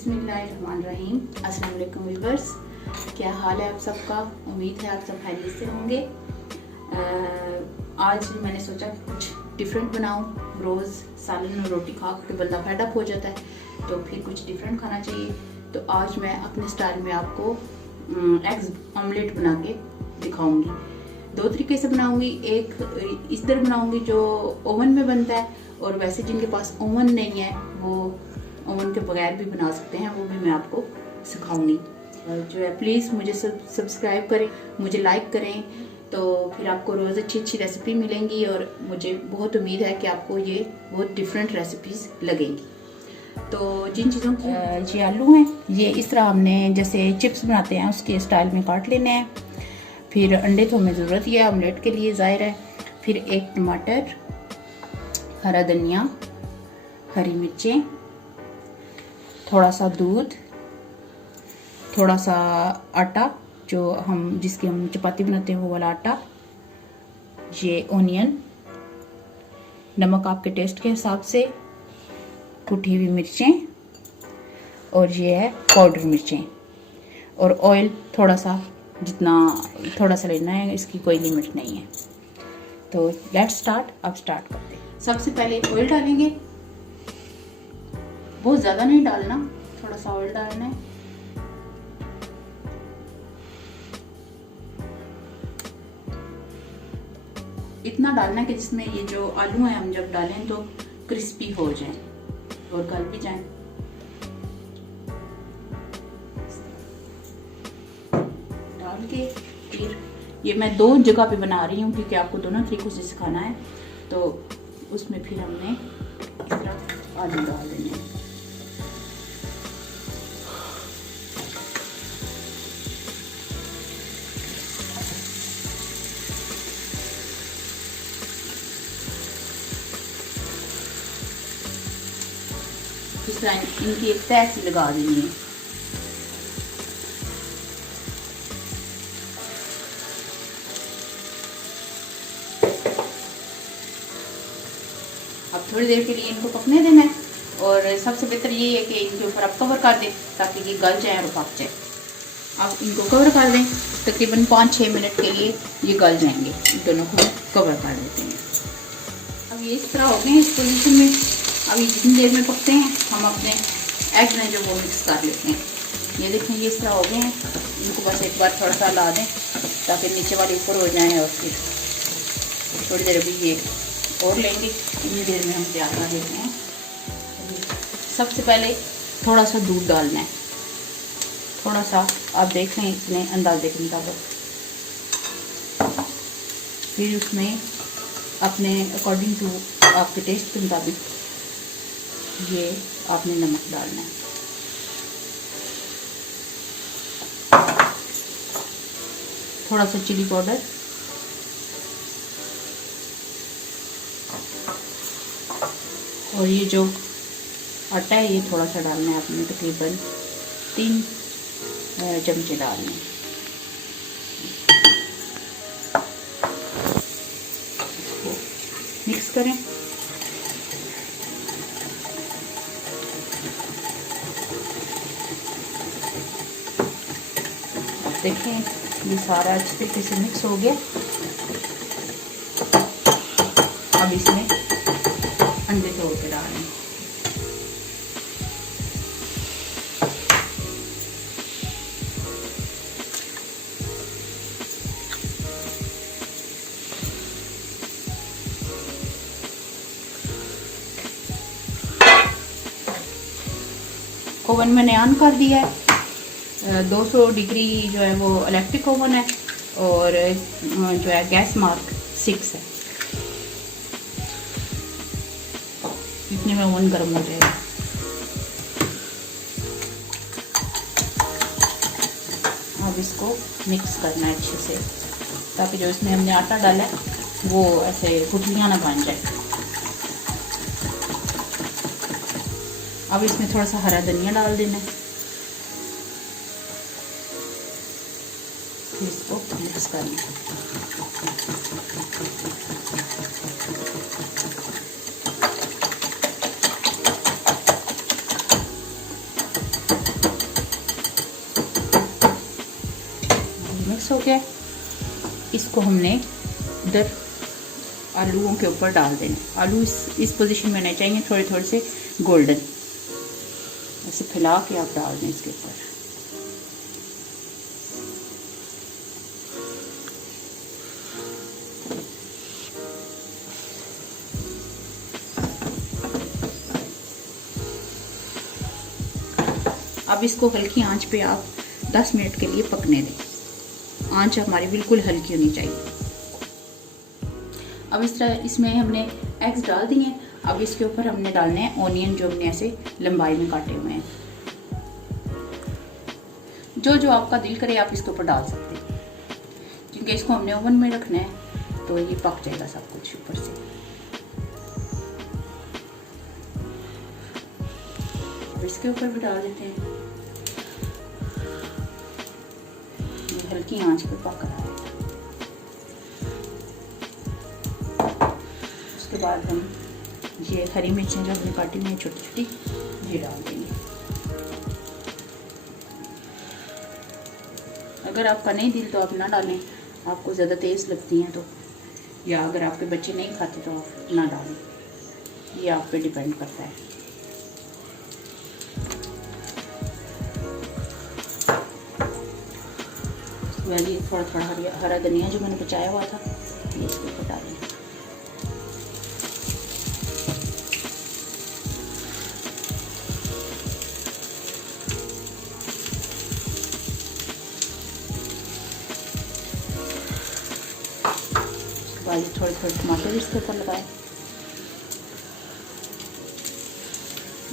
बिस्मिल्लाहिर्रहमानिर्रहीम। अस्सलाम वालेकुम व्यूअर्स, क्या हाल है आप सबका। उम्मीद है आप सब खैरियत से होंगे। आज मैंने सोचा कुछ डिफरेंट बनाऊं। रोज़ सालन और रोटी खा के बंदा फेड अप हो जाता है, तो फिर कुछ डिफरेंट खाना चाहिए। तो आज मैं अपने स्टाइल में आपको एग्स ऑमलेट बना के दिखाऊंगी। दो तरीके से बनाऊंगी। एक इस तरह बनाऊंगी जो ओवन में बनता है, और वैसे जिनके पास ओवन नहीं है वो ओवन के बगैर भी बना सकते हैं, वो भी मैं आपको सिखाऊंगी। जो है प्लीज़ मुझे सब्सक्राइब करें, मुझे लाइक करें, तो फिर आपको रोज़ अच्छी अच्छी रेसिपी मिलेंगी। और मुझे बहुत उम्मीद है कि आपको ये बहुत डिफरेंट रेसिपीज़ लगेंगी। तो जिन चीज़ों की ये आलू हैं, ये इस तरह हमने जैसे चिप्स बनाते हैं उसके स्टाइल में काट लेने हैं। फिर अंडे तो हमें ज़रूरत ही है ऑमलेट के लिए, ज़ाहिर है। फिर एक टमाटर, हरा धनिया, हरी मिर्चें, थोड़ा सा दूध, थोड़ा सा आटा जो जिसकी हम चपाती बनाते हैं वो वाला आटा, ये ओनियन, नमक आपके टेस्ट के हिसाब से, कुटी हुई मिर्चें, और ये है पाउडर मिर्चें, और ऑयल थोड़ा सा, जितना थोड़ा सा लेना है, इसकी कोई लिमिट नहीं है। तो लेट्स स्टार्ट। अब स्टार्ट करते हैं। सबसे पहले ऑयल डालेंगे। बहुत ज़्यादा नहीं डालना, थोड़ा सा ऑयल डालना है। इतना डालना है कि जिसमें ये जो आलू हैं हम जब डालें तो क्रिस्पी हो जाएं और गल भी जाएं। डाल के फिर ये मैं दो जगह पे बना रही हूँ क्योंकि आपको दोनों तरीकों से सिखाना है। तो उसमें फिर हमने इस तरह आलू डाल देने हैं। इस तरह इनकी एक तह सी लगा देनी है। अब थोड़ी देर के लिए इनको पकने देना है, और सबसे बेहतर ये है कि इनके ऊपर आप कवर कर दें ताकि ये गल जाए और पक जाए। अब इनको कवर कर दें, तकरीबन 5-6 मिनट के लिए ये गल जाएंगे। इन दोनों को कवर कर देते हैं। अब ये इस तरह हो गए इस पोजीशन में। अभी जितनी देर में पकते हैं हम अपने एग में जो वो मिक्स कर लेते हैं। ये देखें, ये इस तरह हो गए हैं। इनको बस एक बार थोड़ा सा ला दें ताकि नीचे वाले ऊपर हो जाएं, और फिर थोड़ी देर अभी ये और लेंगे। इतनी देर में हम तैयार कर लेते हैं। सबसे पहले थोड़ा सा दूध डालना है, थोड़ा सा, आप देख लें इसमें अंदाजे के मुताबिक। फिर उसमें अपने अकॉर्डिंग टू आपके टेस्ट के मुताबिक ये आपने नमक डालना है। थोड़ा सा चिली पाउडर, और ये जो आटा है ये थोड़ा सा डालना है आपने, तकरीबन 3 चमचे डालने हैं। इसको मिक्स करें। देखें ये सारा अच्छे तरीके से मिक्स हो गया। अब इसमें अंडे तोड़ के डालें। ओवन मैंने ऑन कर दिया है। 200 डिग्री जो है वो इलेक्ट्रिक ओवन है, और जो है गैस मार्क 6 है। इतने में ओवन गर्म हो जाएगा। अब इसको मिक्स करना है अच्छे से, ताकि जो इसमें हमने आटा डाला है वो ऐसे गुठलियाँ ना बन जाए। अब इसमें थोड़ा सा हरा धनिया डाल देना है। फिर इसको मिक्स करना है। मिक्स हो गया। इसको हमने इधर आलूओं के ऊपर डाल देना। आलू इस पोजीशन में होने चाहिए, थोड़े थोड़े से गोल्डन, ऐसे फैला के आप डाल दें इसके ऊपर। अब इसको हल्की आंच पे आप 10 मिनट के लिए पकने दें। आंच हमारी बिल्कुल हल्की होनी चाहिए। अब इस तरह इसमें हमने एग्स डाल दिए हैं। अब इसके ऊपर हमने डालने हैं ऑनियन, जो हमने ऐसे लंबाई में काटे हुए हैं। जो जो आपका दिल करे आप इसके ऊपर डाल सकते हैं, क्योंकि इसको हमने ओवन में रखना है तो ये पक जाएगा सब कुछ ऊपर से। अब इसके ऊपर भी डाल देते हैं। ये हल्की आंच पे पक रहा है। उसके बाद हम ये हरी मिर्चें जो हमने काटी हुई हैं छोटी छोटी, ये डाल देंगे। अगर आपका नहीं दिल तो आप ना डालें, आपको ज़्यादा तेज़ लगती हैं तो, या अगर आपके बच्चे नहीं खाते तो आप ना डालें, ये आप पे डिपेंड करता है। ये थोड़ा थोड़ा हरा धनिया जो मैंने बचाया हुआ था ये इसके ऊपर डालें। थोड़े थोड़े टमाटर इसके ऊपर लगाएं।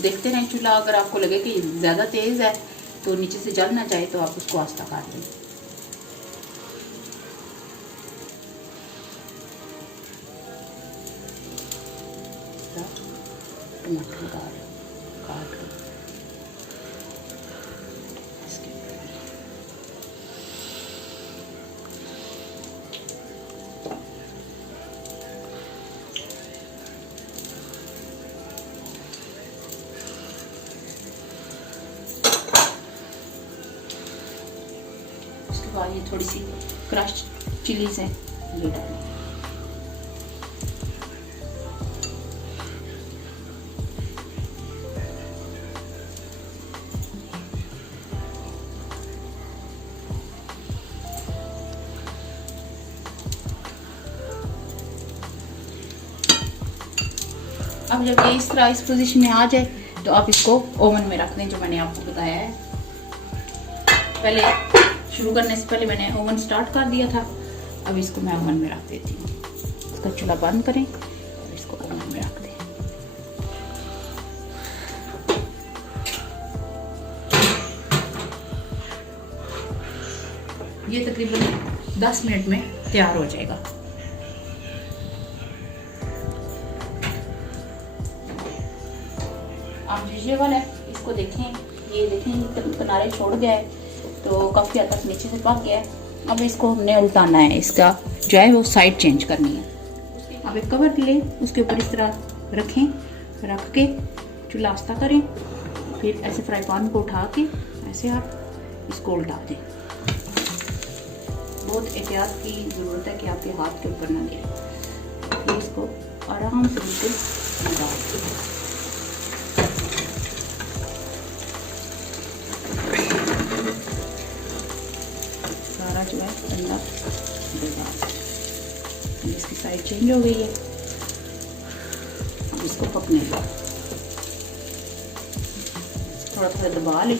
देखते रहें चूल्हा, अगर आपको लगे कि ज़्यादा तेज़ है तो नीचे से जल ना जाए तो आप उसको आस्ता काट दें। टमाटर काट लो इसके ऊपर। उसके बाद ये थोड़ी सी क्रश चिलीज है, ये डालें। अब जब ये इस तरह इस पोजीशन में आ जाए तो आप इसको ओवन में रख दें, जो मैंने आपको बताया है। पहले शुरू करने से पहले मैंने ओवन स्टार्ट कर दिया था। अब इसको मैं ओवन में रख देती हूँ। इसका चूल्हा बंद करें और इसको ओवन में रख दें। ये तकरीबन 10 मिनट में तैयार हो जाएगा। आप ये वाला है, इसको देखें, ये देखें किनारे छोड़ गया है तो काफ़ी हद तक नीचे से पक गया है। अब इसको हमने उल्टाना है, इसका जो है वो साइड चेंज करनी है। अब एक कवर लें, उसके ऊपर इस तरह रखें, रख के चूल्हा आस्ता करें, फिर ऐसे फ्राई पैन को उठा के ऐसे आप इसको उल्टा दें। बहुत एहतियात की ज़रूरत है कि आपके हाथ के ऊपर ना गिरे। फिर इसको आराम से बिल्कुल लगा दें। सारा जो है अंदर डलवा दें। इसकी साइड चेंज हो गई है। अब इसको पकने दो, थोड़ा थोड़ा दबा लें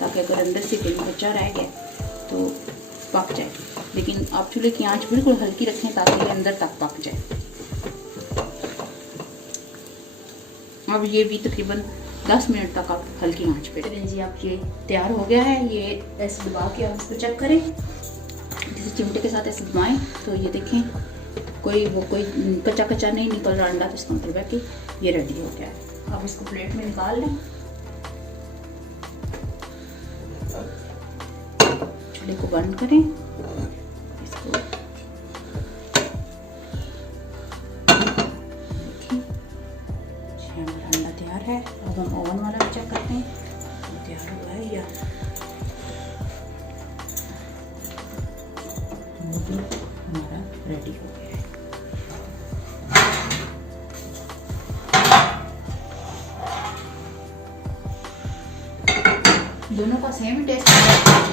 ताकि अगर अंदर से कहीं बचा रह गया तो पक जाए। लेकिन आप चूल्हे की आंच बिल्कुल हल्की रखें ताकि ये अंदर तक पक जाए। अब ये भी तकरीबन 10 मिनट तक आप हल्की आंच पे करें जी। आप ये तैयार हो गया है। ये ऐसे दबा के आप इसको चेक करें, जैसे चिमटे के साथ ऐसे दबाएं तो ये देखें कोई कच्चा कच्चा नहीं निकल रहा अंडा, तो इसका मतलब है कि ये रेडी हो गया है। अब इसको प्लेट में निकाल लें। चूल्हे को बंद करें, इसको हमारा अंडा तैयार है। अब हम ओवन वाला भी चेक करते हैं तैयार हुआ है या। वो भी हमारा रेडी हो गया है। दोनों का सेम टेस्ट है,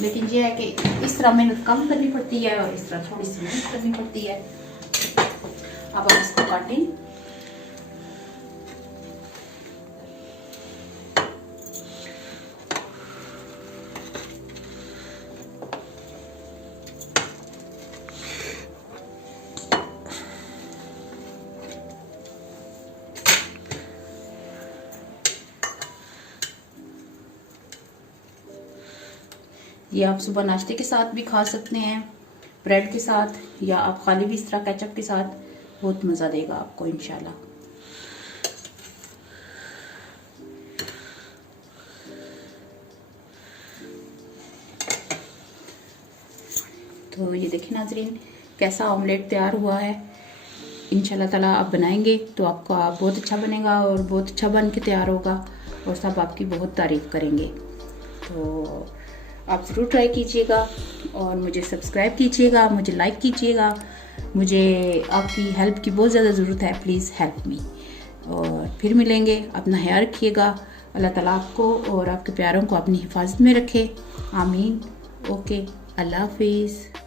लेकिन ये है कि इस तरह मेहनत कम करनी पड़ती है और इस तरह थोड़ी सी मेहनत करनी पड़ती है। अब आप इसको काटें। ये आप सुबह नाश्ते के साथ भी खा सकते हैं, ब्रेड के साथ, या आप खाली भी इस तरह केचप के साथ। बहुत मज़ा देगा आपको इंशाल्लाह। तो ये देखिए नाजरीन, कैसा ऑमलेट तैयार हुआ है। इंशाल्लाह ताला आप बनाएंगे तो आपका बहुत अच्छा बनेगा और बहुत अच्छा बन के तैयार होगा और सब आपकी बहुत तारीफ़ करेंगे। तो आप ज़रूर ट्राई कीजिएगा और मुझे सब्सक्राइब कीजिएगा, मुझे लाइक कीजिएगा। मुझे आपकी हेल्प की बहुत ज़्यादा ज़रूरत है, प्लीज़ हेल्प मी। और फिर मिलेंगे, अपना ख्याल रखिएगा। अल्लाह ताला आपको और आपके प्यारों को अपनी हिफाजत में रखे, आमीन। ओके, अल्लाह हाफिज़।